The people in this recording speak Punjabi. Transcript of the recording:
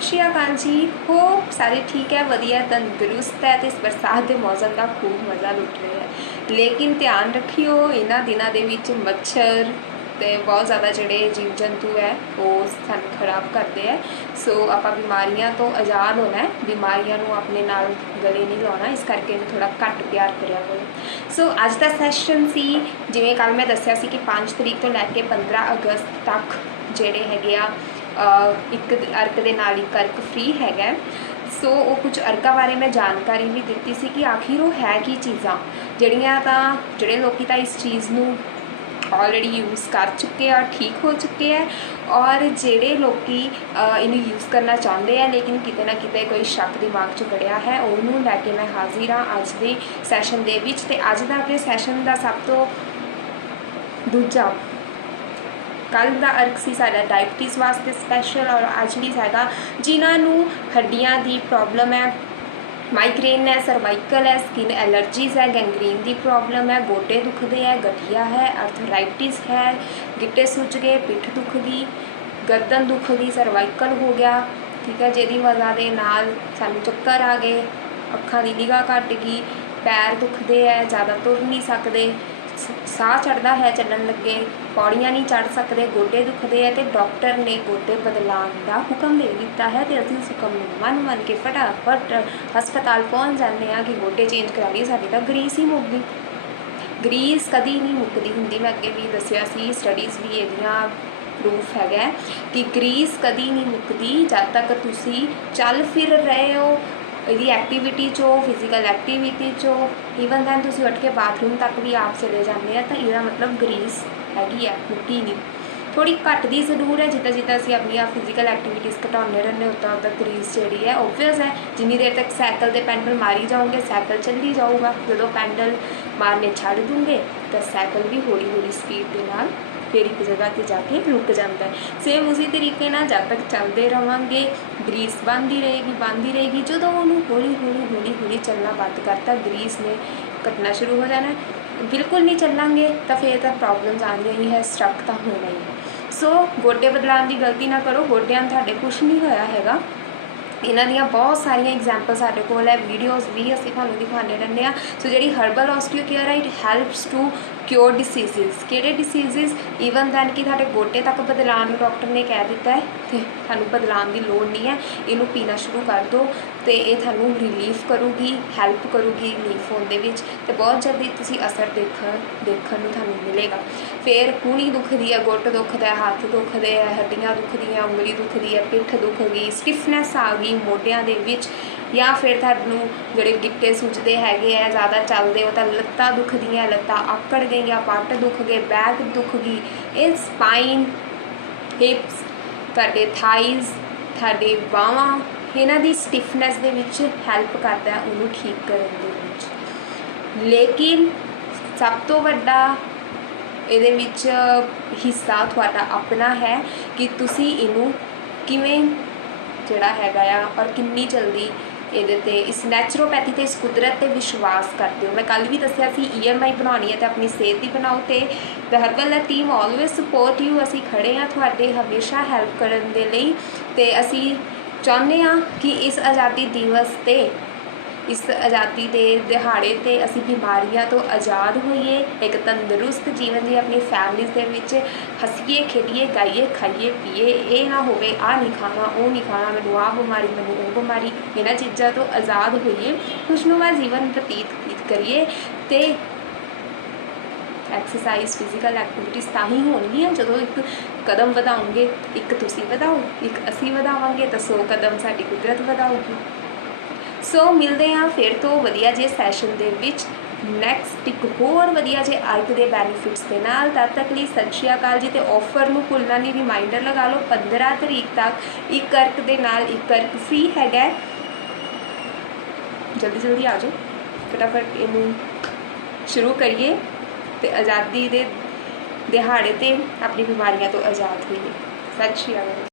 ਸਤਿ ਸ਼੍ਰੀ ਅਕਾਲ ਜੀ। ਹੋਪ ਸਾਰੇ ਠੀਕ ਹੈ, ਵਧੀਆ, ਤੰਦਰੁਸਤ ਹੈ ਤੇ ਇਸ ਬਰਸਾਤ ਦੇ ਮੌਸਮ ਦਾ ਖੂਬ ਮਜ਼ਾ ਲੁੱਟ ਰਹੇ ਹੈ। ਲੇਕਿਨ ਧਿਆਨ ਰੱਖਿਓ, ਇਹਨਾਂ ਦਿਨਾਂ ਦੇ ਵਿੱਚ ਮੱਛਰ ਤੇ ਬਹੁਤ ਜ਼ਿਆਦਾ ਜਿਹੜੇ ਜੀਵ ਜੰਤੂ ਹੈ, ਉਹ ਸਾਨੂੰ ਖਰਾਬ ਕਰਦੇ ਹੈ। ਸੋ ਆਪਾਂ ਬਿਮਾਰੀਆਂ ਤੋਂ ਆਜ਼ਾਦ ਹੋਣਾ ਹੈ, ਬਿਮਾਰੀਆਂ ਨੂੰ ਆਪਣੇ ਨਾਲ ਗਲੇ ਨਹੀਂ ਲਾਉਣਾ, ਇਸ ਕਰਕੇ ਇਹਨੂੰ ਥੋੜਾ ਘੱਟ ਪਿਆਰ ਕਰਿਆ ਕਰੋ। ਸੋ ਅੱਜ ਦਾ ਸੈਸ਼ਨ ਸੀ, ਜਿਵੇਂ ਕੱਲ ਮੈਂ ਦੱਸਿਆ ਸੀ ਕਿ 5 ਤਰੀਕ ਤੋਂ ਲੈ ਕੇ 15 ਅਗਸਤ ਤੱਕ ਜਿਹੜੇ ਹੈਗੇ ਆ ਇੱਕ ਅਰਕ ਦੇ ਨਾਲ ਇੱਕ ਅਰਕ ਫ੍ਰੀ ਹੈਗਾ ਸੋ ਉਹ ਕੁਝ ਅਰਕਾਂ ਬਾਰੇ ਮੈਂ ਜਾਣਕਾਰੀ ਵੀ ਦਿੱਤੀ ਸੀ ਕਿ ਆਖਿਰ ਉਹ ਹੈ ਕੀ ਚੀਜ਼ਾਂ? ਜਿਹੜੀਆਂ ਤਾਂ ਜਿਹੜੇ ਲੋਕੀ ਤਾਂ ਇਸ ਚੀਜ਼ ਨੂੰ ਆਲਰੇਡੀ ਯੂਜ਼ ਕਰ ਚੁੱਕੇ ਆ, ਠੀਕ ਹੋ ਚੁੱਕੇ ਆ, ਔਰ ਜਿਹੜੇ ਲੋਕੀ ਇਹਨੂੰ ਯੂਜ਼ ਕਰਨਾ ਚਾਹੁੰਦੇ ਆ, ਲੇਕਿਨ ਕਿਤੇ ਨਾ ਕਿਤੇ ਕੋਈ ਸ਼ੱਕ ਦਿਮਾਗ 'ਚ ਵੜਿਆ ਹੈ, ਉਹਨੂੰ ਲੈ ਕੇ ਮੈਂ ਹਾਜ਼ਰ ਹਾਂ ਅੱਜ ਦੇ ਸੈਸ਼ਨ ਦੇ ਵਿੱਚ। ਤੇ ਅੱਜ ਦਾ ਆਪਣੇ ਸੈਸ਼ਨ ਦਾ ਸਭ ਤੋਂ ਦੂਜਾ ਕੱਲ ਦਾ ਅਰਕ ਸੀ ਸਾਡਾ ਡਾਇਬਟੀਜ਼ ਵਾਸਤੇ ਸਪੈਸ਼ਲ ਔਰ ਅੱਜ ਵੀ ਸਾਡਾ ਜਿਨ੍ਹਾਂ ਨੂੰ ਹੱਡੀਆਂ ਦੀ ਪ੍ਰੋਬਲਮ ਹੈ ਮਾਈਗ੍ਰੇਨ ਹੈ ਸਰਵਾਈਕਲ ਹੈ ਸਕਿਨ ਐਲਰਜੀਜ਼ ਹੈ ਗੈਂਗਰੀਨ ਦੀ ਪ੍ਰੋਬਲਮ ਹੈ, ਗੋਡੇ ਦੁਖਦੇ ਹੈ, ਗਠੀਆ ਹੈ ਆਰਥਰਾਈਟਿਸ ਹੈ, ਗਿੱਟੇ ਸੁੱਜ ਗਏ, ਪਿੱਠ ਦੁਖ ਗਈ ਗਰਦਨ ਦੁਖ ਗਈ ਸਰਵਾਈਕਲ ਹੋ ਗਿਆ। ਠੀਕ ਹੈ, ਜਿਹਦੀ ਵਜ੍ਹਾ ਦੇ ਨਾਲ ਸਾਨੂੰ ਚੱਕਰ ਆ ਗਏ, ਅੱਖਾਂ ਦੀ ਨਿਗਾਹ ਘਟ ਗਈ, ਪੈਰ ਦੁਖਦੇ ਹੈ, ਜ਼ਿਆਦਾ ਤੁਰ ਨਹੀਂ ਸਕਦੇ ਸਾਹ ਚੜਦਾ ਹੈ, ਚੱਲਣ ਲੱਗੇ। ਪੌੜੀਆਂ ਨਹੀਂ ਚੜ ਸਕਦੇ, ਗੋਡੇ ਦੁਖਦੇ ਹੈ ਤੇ ਡਾਕਟਰ ਨੇ ਗੋਡੇ ਬਦਲਾਉਣ ਦਾ ਹੁਕਮ ਦੇ ਦਿੱਤਾ ਹੈ ਤੇ ਅਸੀਂ ਉਸ ਹੁਕਮ ਨੂੰ ਮੰਨ ਮੰਨ ਕੇ ਫਟਾਫਟ ਹਸਪਤਾਲ ਪਹੁੰਚ ਜਾਂਦੇ ਹਾਂ ਕਿ ਗੋਡੇ ਚੇਂਜ ਕਰਾ ਲਈ ਸਾਡੀ ਤਾਂ ਗਰੀਸ ਹੀ ਮੁੱਕ ਗਈ। ਗਰੀਸ ਕਦੀ ਨਹੀਂ ਮੁੱਕਦੀ ਹੁੰਦੀ, ਮੈਂ ਅੱਗੇ ਵੀ ਦੱਸਿਆ ਸੀ ਸਟੱਡੀਜ਼ ਵੀ ਇਹਦੀਆਂ ਪ੍ਰੂਫ ਹੈਗਾ ਕਿ ਗਰੀਸ ਕਦੀ ਨਹੀਂ ਮੁੱਕਦੀ ਜਦ ਤੱਕ ਤੁਸੀਂ ਚੱਲ ਫਿਰ ਰਹੇ ਹੋ ਇਹਦੀ ਐਕਟੀਵਿਟੀ ਚੋਂ ਫਿਜ਼ੀਕਲ ਐਕਟੀਵਿਟੀ ਚੋਂ ਈਵਨ ਦੈਨ ਤੁਸੀਂ ਉੱਠ ਕੇ ਬਾਥਰੂਮ ਤੱਕ ਵੀ ਆਪ ਚਲੇ ਜਾਂਦੇ ਆ ਤਾਂ ਇਹਦਾ ਮਤਲਬ ਗਰੀਸ ਹੈਗੀ ਆ ਮਿੱਟੀ ਨਹੀਂ। ਥੋੜੀ ਘੱਟ ਦੀ ਜ਼ਰੂਰ ਹੈ, ਜਿੱਦਾਂ ਜਿੱਦਾਂ ਅਸੀਂ ਆਪਣੀਆਂ ਫਿਜ਼ੀਕਲ ਐਕਟੀਵਿਟੀਜ਼ ਘਟਾਉਂਦੇ ਰਹਿੰਦੇ ਉਤਾਂ ਉਤਾਂ ਗਰੀਸ ਜਿਹੜੀ ਹੈ ਓਬਵੀਅਸ ਹੈ। ਜਿੰਨੀ ਦੇਰ ਤੱਕ ਸਾਈਕਲ ਦੇ ਪੈਂਡਲ ਮਾਰੀ ਜਾਓਗੇ, ਸਾਈਕਲ ਚੱਲੀ ਜਾਊਗਾ। ਜਦੋਂ ਪੈਂਡਲ ਮਾਰਨੇ ਛੱਡ ਦੂੰਗੇ, ਤਾਂ ਸਾਈਕਲ ਵੀ ਹੌਲੀ ਹੌਲੀ ਸਪੀਡ ਦੇ ਨਾਲ ਫਿਰ ਇੱਕ ਜਗ੍ਹਾ ਤੇ ਜਾ ਕੇ ਰੁਕ ਜਾਂਦਾ ਹੈ। ਸੇਮ ਉਸੇ ਤਰੀਕੇ ਨਾਲ ਜਦ ਤੱਕ ਚੱਲਦੇ ਰਵਾਂਗੇ, ਗਰੀਸ ਬੰਦੀ ਰਹੇਗੀ ਬੰਦੀ ਰਹੇਗੀ, ਜਦੋਂ ਉਹਨੂੰ ਹੌਲੀ ਹੌਲੀ ਹੌਲੀ ਹੌਲੀ ਚੱਲਣਾ ਬੰਦ ਕਰਤਾ, ਗਰੀਸ ਨੇ ਕੱਟਣਾ ਸ਼ੁਰੂ ਹੋ ਜਾਣਾ ਬਿਲਕੁਲ ਨਹੀਂ ਚੱਲਾਂਗੇ ਤਾਂ ਫਿਰ ਤਾਂ ਪ੍ਰੋਬਲਮਸ ਆਉਂਦੀਆਂ ਹੀ ਹੈ ਸਟਰਕ ਤਾਂ ਹੋਣਾ ਹੀ ਹੈ। ਸੋ ਗੋਡੇ ਬਦਲਾਉਣ ਦੀ ਗਲਤੀ ਨਾ ਕਰੋ, ਗੋਡਿਆਂ ਨੂੰ ਤੁਹਾਡੇ ਕੁਝ ਨਹੀਂ ਹੋਇਆ ਹੈਗਾ। ਇਹਨਾਂ ਦੀਆਂ ਬਹੁਤ ਸਾਰੀਆਂ ਐਗਜ਼ਾਮਪਲ ਸਾਡੇ ਕੋਲ ਹੈ ਵੀਡੀਓਜ਼ ਵੀ ਅਸੀਂ ਤੁਹਾਨੂੰ ਦਿਖਾਉਂਦੇ ਰਹਿੰਦੇ ਆ ਸੋ ਜਿਹੜੀ ਹਰਬਲ ਆਸਟੀਓਕੇਅਰ ਹੈ it helps to cure diseases ਕਿਹੜੇ ਡਿਸੀਜ਼ਸ ਈਵਨ ਦੈਨ ਕਿ ਤੁਹਾਡੇ ਗੋਟੇ ਤੱਕ ਬਦਲਾਉਣ ਨੂੰ ਡਾਕਟਰ ਨੇ ਕਹਿ ਦਿੱਤਾ ਹੈ, ਤੇ ਤੁਹਾਨੂੰ ਬਦਲਾਉਣ ਦੀ ਲੋੜ ਨਹੀਂ ਹੈ, ਇਹਨੂੰ ਪੀਣਾ ਸ਼ੁਰੂ ਕਰ ਦਿਓ ਤੇ ਇਹ ਤੁਹਾਨੂੰ ਰਿਲੀਫ ਕਰੂਗੀ ਹੈਲਪ ਕਰੂਗੀ ਰਿਲੀਫ ਹੋਣ ਦੇ ਵਿੱਚ ਤੇ ਬਹੁਤ ਜਲਦੀ ਤੁਸੀਂ ਅਸਰ ਦੇਖਣ ਦੇਖਣ ਨੂੰ ਤੁਹਾਨੂੰ ਮਿਲੇਗਾ। ਫਿਰ ਕੂਣੀ ਦੁਖਦੀ ਹੈ, ਗੁੱਟ ਦੁਖਦਾ ਹੈ, ਹੱਥ ਦੁਖਦੇ ਹੈ, ਹੱਡੀਆਂ ਦੁਖਦੀਆਂ, ਉਂਗਲੀ ਦੁਖਦੀ ਹੈ, ਪਿੱਠ ਦੁਖ ਗਈ ਸਟਿਫਨੈਸ ਆ ਗਈ ਮੋਢਿਆਂ ਦੇ ਵਿੱਚ। ਜਾਂ ਫਿਰ ਤੁਹਾਨੂੰ ਜਿਹੜੇ ਗਿੱਟੇ ਸੁੱਜਦੇ ਹੈਗੇ ਆ, ਜ਼ਿਆਦਾ ਚੱਲਦੇ ਹੋ ਤਾਂ ਲੱਤਾਂ ਦੁਖਦੀਆਂ, ਲੱਤਾਂ ਆਕੜ ਗਈਆਂ, ਪੱਟ ਦੁਖ ਗਏ ਬੈਕ ਦੁਖ ਗਈ, ਇਹ ਸਪਾਈਨ ਹਿਪਸ ਤੁਹਾਡੇ ਥਾਈਜ਼ ਤੁਹਾਡੇ ਬਾਹਾਂ, ਇਹਨਾਂ ਦੀ ਸਟਿਫਨੈਸ ਦੇ ਵਿੱਚ ਹੈਲਪ ਕਰਦਾ ਹੈ ਉਹਨੂੰ ਠੀਕ ਕਰਨ ਦੇ ਵਿੱਚ। ਲੇਕਿਨ ਸਭ ਤੋਂ ਵੱਡਾ ਇਹਦੇ ਵਿੱਚ ਹਿੱਸਾ ਤੁਹਾਡਾ ਆਪਣਾ ਹੈ ਕਿ ਤੁਸੀਂ ਇਹਨੂੰ ਕਿਵੇਂ ਜਿਹੜਾ ਹੈਗਾ ਆ ਔਰ ਕਿੰਨੀ ਜਲਦੀ ਇਹਦੇ ਤੇ ਇਸ ਨੈਚੁਰੋਪੈਥੀ ਤੇ ਇਸ ਕੁਦਰਤ ਤੇ ਵਿਸ਼ਵਾਸ ਕਰਦੇ ਹੋ। ਮੈਂ ਕੱਲ ਵੀ ਦੱਸਿਆ ਸੀ ਈਐਮਆਈ ਬਣਾਉਣੀ ਹੈ ਤੇ ਆਪਣੀ ਸਿਹਤ ਦੀ ਬਣਾਓ ਤੇ the herbal team always support you ਅਸੀਂ ਖੜੇ ਆ ਤੁਹਾਡੇ ਹਮੇਸ਼ਾ ਹੈਲਪ ਕਰਨ ਦੇ ਲਈ ਤੇ ਅਸੀਂ ਚਾਹੁੰਦੇ ਆ ਕਿ ਇਸ ਆਜ਼ਾਦੀ ਦਿਵਸ ਤੇ ਇਸ ਆਜ਼ਾਦੀ ਦੇ ਦਿਹਾੜੇ ਤੇ ਅਸੀਂ ਬਿਮਾਰੀਆਂ ਤੋਂ ਆਜ਼ਾਦ ਹੋਈਏ, ਇੱਕ ਤੰਦਰੁਸਤ ਜੀਵਨ ਦੀ ਆਪਣੀ ਫੈਮਿਲੀਜ਼ ਦੇ ਵਿੱਚ ਹੱਸੀਏ, ਖੇਡੀਏ, ਗਾਈਏ, ਖਾਈਏ, ਪੀਏ, ਇਹ ਨਾ ਹੋਵੇ ਆ ਨਹੀਂ ਖਾਣਾ ਉਹ ਨਹੀਂ ਖਾਣਾ ਮੈਨੂੰ ਆਹ ਬਿਮਾਰੀ, ਮੈਨੂੰ ਉਹ ਬਿਮਾਰੀ, ਇਹਨਾਂ ਚੀਜ਼ਾਂ ਤੋਂ ਆਜ਼ਾਦ ਹੋਈਏ, ਖੁਸ਼ਨੁਮਾ ਜੀਵਨ ਬਤੀਤ ਕਰੀਏ ਤੇ ਐਕਸਰਸਾਈਜ਼ ਫਿਜ਼ੀਕਲ ਐਕਟੀਵਿਟੀਜ਼ ਤਾਂ ਹੀ ਹੋਣਗੀਆਂ, ਜਦੋਂ ਇੱਕ ਕਦਮ ਵਧਾਉਂਗੇ ਇੱਕ ਤੁਸੀਂ ਵਧਾਓ, ਇੱਕ ਅਸੀਂ ਵਧਾਵਾਂਗੇ, ਤਾਂ 100 ਕਦਮ ਸਾਡੀ ਕੁਦਰਤ ਵਧਾਊਗੀ। ਸੋ ਮਿਲਦੇ ਹਾਂ ਫਿਰ ਤੋਂ ਵਧੀਆ ਜੇ ਸੈਸ਼ਨ ਦੇ ਵਿੱਚ। ਨੈਕਸਟ ਇੱਕ ਹੋਰ ਵਧੀਆ ਜੇ ਅਰਕ ਦੇ ਬੈਨੀਫਿਟਸ ਦੇ ਨਾਲ। ਤਦ ਤੱਕ ਲਈ ਸਤਿ ਸ਼੍ਰੀ ਅਕਾਲ ਜੀ ਤੇ ਆਫਰ ਨੂੰ ਭੁੱਲਣਾ ਨਹੀਂ। ਰਿਮਾਈਂਡਰ ਲਗਾ ਲਓ 15 ਤਰੀਕ ਤੱਕ ਇੱਕ ਅਰਕ ਦੇ ਨਾਲ ਇੱਕ ਅਰਕ ਫ੍ਰੀ ਹੈਗਾ। ਜਲਦੀ ਜਲਦੀ ਆ ਜਾਓ। ਫਟਾਫਟ ਇਹਨੂੰ ਸ਼ੁਰੂ ਕਰੀਏ ਤੇ ਆਜ਼ਾਦੀ ਦੇ ਦਿਹਾੜੇ ਤੇ ਆਪਣੀ ਬਿਮਾਰੀਆਂ ਤੋਂ ਆਜ਼ਾਦ ਹੋਈਏ। ਸਤਿ ਸ਼੍ਰੀ ਅਕਾਲ।